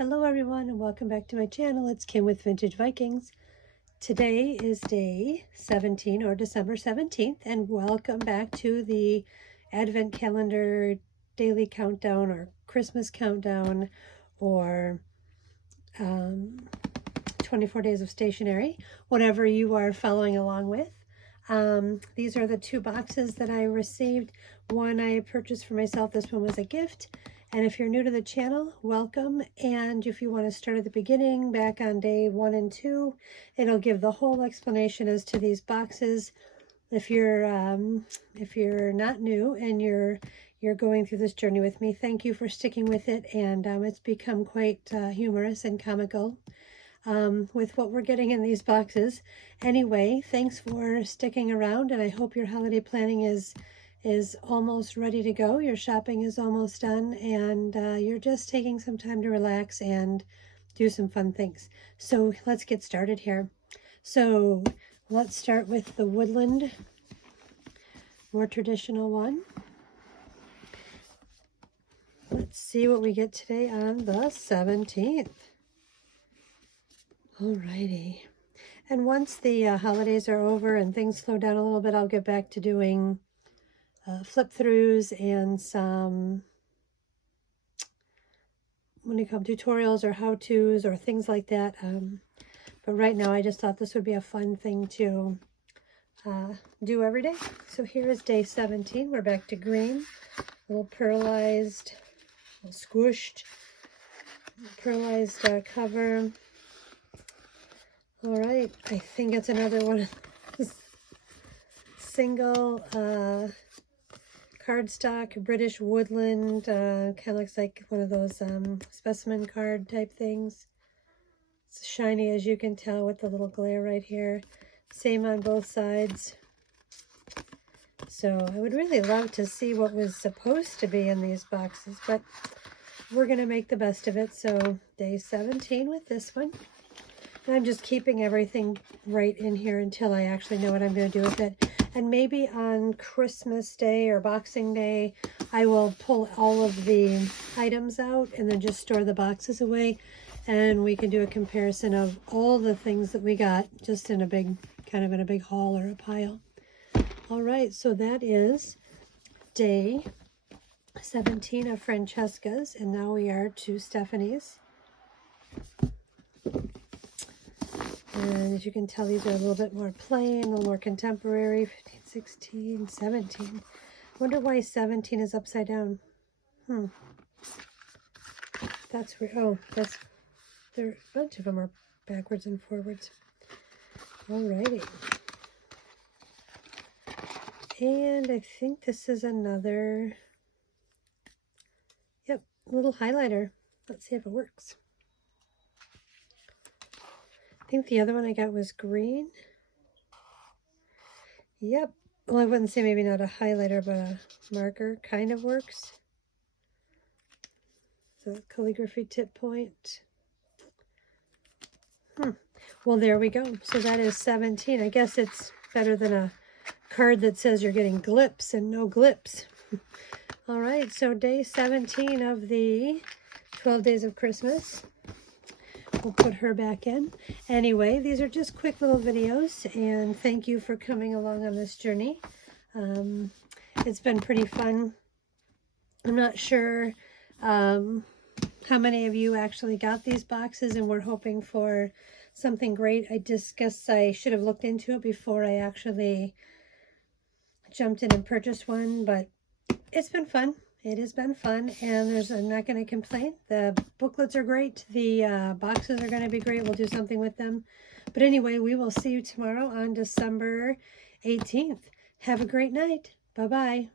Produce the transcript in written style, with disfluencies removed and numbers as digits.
Hello everyone and welcome back to my channel. It's Kim with Vintage Vikings. Today is day 17 or December 17th and welcome back to the Advent calendar daily countdown or Christmas countdown or 24 days of stationery, whatever you are following along with. These are the two boxes that I received. One I purchased for myself. This one was a gift. And if you're new to the channel, welcome. And if you want to start at the beginning, back on day 1 and 2, it'll give the whole explanation as to these boxes. If you're not new and you're going through this journey with me, thank you for sticking with it. And it's become quite humorous and comical with what we're getting in these boxes. Anyway, thanks for sticking around, and I hope your holiday planning is almost ready to go. Your shopping is almost done, and you're just taking some time to relax and do some fun things. So let's get started here. So let's start with the woodland, more traditional one. Let's see what we get today on the 17th. Alrighty. And once the holidays are over and things slow down a little bit, I'll get back to doing flip throughs and some, what do you call them, tutorials or how-tos or things like that. But right now I just thought this would be a fun thing to do every day. So here is day 17. We're back to green, a little pearlized, a little squished, pearlized cover. All right, I think it's another one of those single cardstock British woodland, kind of looks like one of those specimen card type things. It's shiny, as you can tell, with the little glare right here. Same on both sides. So I would really love to see what was supposed to be in these boxes, but we're going to make the best of it. So day 17 with this one. And I'm just keeping everything right in here until I actually know what I'm going to do with it. And maybe on Christmas Day or Boxing Day, I will pull all of the items out and then just store the boxes away. And we can do a comparison of all the things that we got just in a big, kind of in a big haul or a pile. All right, so that is day 17 of Francesca's. And now we are to Stephanie's. And as you can tell, these are a little bit more plain, a little more contemporary. 15, 16, 17. I wonder why 17 is upside down. That's where, oh, that's, there, a bunch of them are backwards and forwards. Alrighty. And I think this is another, yep, little highlighter. Let's see if it works. I think the other one I got was green. Yep. Well, I wouldn't say maybe not a highlighter, but a marker kind of works. So calligraphy tip point. Well, there we go. So that is 17. I guess it's better than a card that says you're getting glips and no glips. All right. So day 17 of the 12 days of Christmas. We'll put her back in. Anyway, these are just quick little videos, and thank you for coming along on this journey. It's been pretty fun. I'm not sure how many of you actually got these boxes and were hoping for something great. I just guess I should have looked into it before I actually jumped in and purchased one, but it's been fun. It has been fun, and I'm not going to complain. The booklets are great. The boxes are going to be great. We'll do something with them. But anyway, we will see you tomorrow on December 18th. Have a great night. Bye-bye.